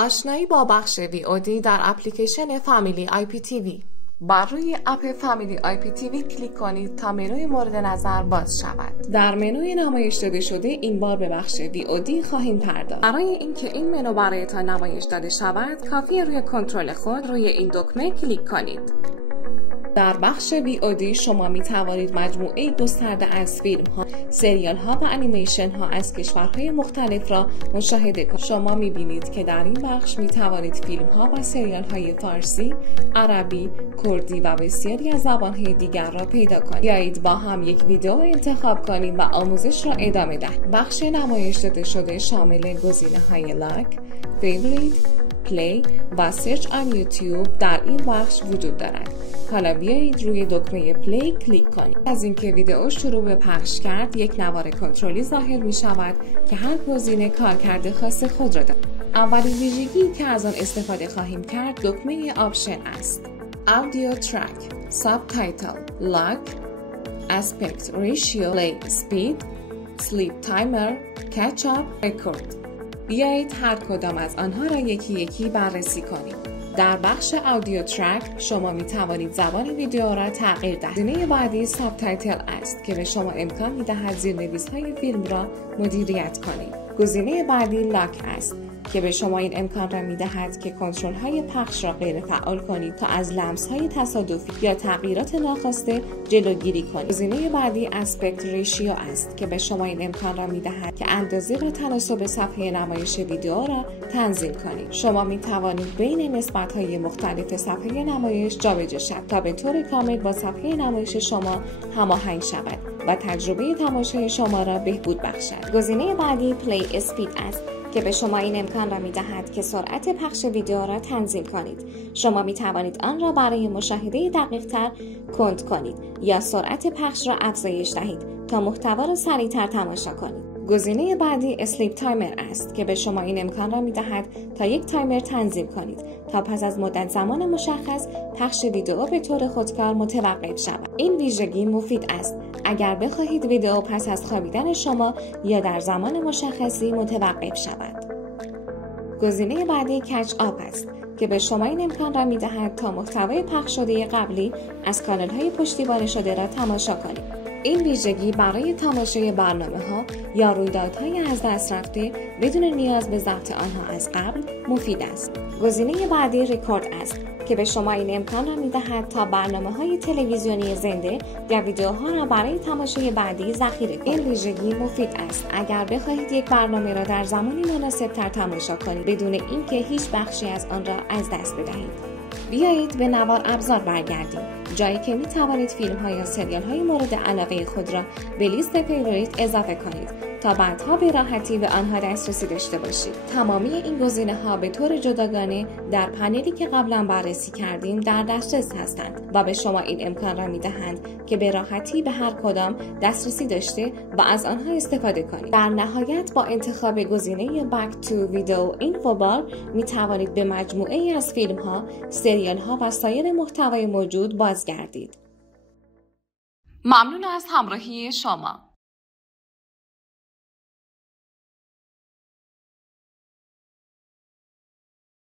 آشنایی با بخش VOD در اپلیکیشن فامیلی IPTV. بر روی اپ فامیلی IPTV کلیک کنید تا منوی مورد نظر باز شود. در منوی نمایش داده شده این بار به بخش VOD خواهیم پرداخت. برای اینکه این منو برایتان نمایش داده شود، کافیه روی کنترل خود روی این دکمه کلیک کنید. در بخش VOD شما می توانید مجموعه گسترده از فیلم ها، سریال ها و انیمیشن ها از کشورهای مختلف را مشاهده کنید. شما می بینید که در این بخش می توانید فیلم ها و سریال های فارسی، عربی، کردی و بسیاری از زبان های دیگر را پیدا کنید. بیایید با هم یک ویدیو انتخاب کنیم و آموزش را ادامه دهیم. بخش نمایش داده شده شامل گزینه های لایک، فیوریت، پلی و سرچ آن یوتیوب در این بخش وجود دارد. حالا بیایید روی دکمه پلی کلیک کنید. از اینکه ویدئو شروع به پخش کرد، یک نوار کنترلی ظاهر می شود که هر گزینه کارکرد خاص خود را دارد. اولین ویژگی که از آن استفاده خواهیم کرد دکمه آپشن است. Audio track, subtitle, lock, aspect ratio, play speed, sleep timer, catch up, record. بیایید هر کدام از آنها را یکی یکی بررسی کنیم. در بخش اودیو ترک شما می توانید زبان ویدیو را تغییر دهید. گزینه بعدی ساب تایتل است که به شما امکان می دهد زیرنویس‌های فیلم را مدیریت کنید. گزینه بعدی لاک است که به شما این امکان را می دهد که کنترل های پخش را غیر فعال کنید تا از لمس های تصادفی یا تغییرات ناخواسته جلوگیری کنید. گزینه بعدی اسپکت ریشیو است که به شما این امکان را می دهد که اندازه و تناسب صفحه نمایش ویدیو را تنظیم کنید. شما می توانید بین نسبت های مختلف صفحه نمایش جابجا شوید تا به طور کامل با صفحه نمایش شما هماهنگ شود و تجربه تماشای شما را بهبود بخشد. گزینه بعدی پلی اسپید است که به شما این امکان را می دهد که سرعت پخش ویدیو را تنظیم کنید. شما می توانید آن را برای مشاهده دقیق تر کند کنید یا سرعت پخش را افزایش دهید تا محتوا را سریعتر تماشا کنید. گزینه بعدی اسلیپ تایمر است که به شما این امکان را می دهد تا یک تایمر تنظیم کنید تا پس از مدت زمان مشخص پخش ویدیو به طور خودکار متوقف شود. این ویژگی مفید است اگر بخواهید ویدیو پس از خوابیدن شما یا در زمان مشخصی متوقف شود. گزینه بعدی کچ آپ است که به شما این امکان را می دهد تا محتوای پخش شده قبلی از کانال های پشتیبانی شده را تماشا کنید. این ویژگی برای تماشای برنامه‌ها یا رویدادهای از دست رفته بدون نیاز به ضبط آنها از قبل مفید است. گزینه بعدی رکورد است که به شما این امکان را می‌دهد تا برنامه‌های تلویزیونی زنده یا ویدیوها را برای تماشای بعدی ذخیره کنید. این ویژگی مفید است اگر بخواهید یک برنامه را در زمانی مناسب‌تر تماشا کنید بدون اینکه هیچ بخشی از آن را از دست بدهید. بیایید به نوار ابزار برگردیم، جایی که می توانید فیلم ها یا سریال های مورد علاقه خود را به لیست فیوریت اضافه کنید تا بعدها به راحتی به آنها دسترسی داشته باشید. تمامی این گزینه ها به طور جداگانه در پنلی که قبلا بررسی کردیم در دسترس هستند و به شما این امکان را می دهند که به راحتی به هر کدام دسترسی داشته و از آنها استفاده کنید. در نهایت با انتخاب گزینه Back to Video Info Bar می توانید به مجموعه ای از فیلم ها، سریال ها و سایر محتوای موجود بازگردید. ممنون از همراهی شما.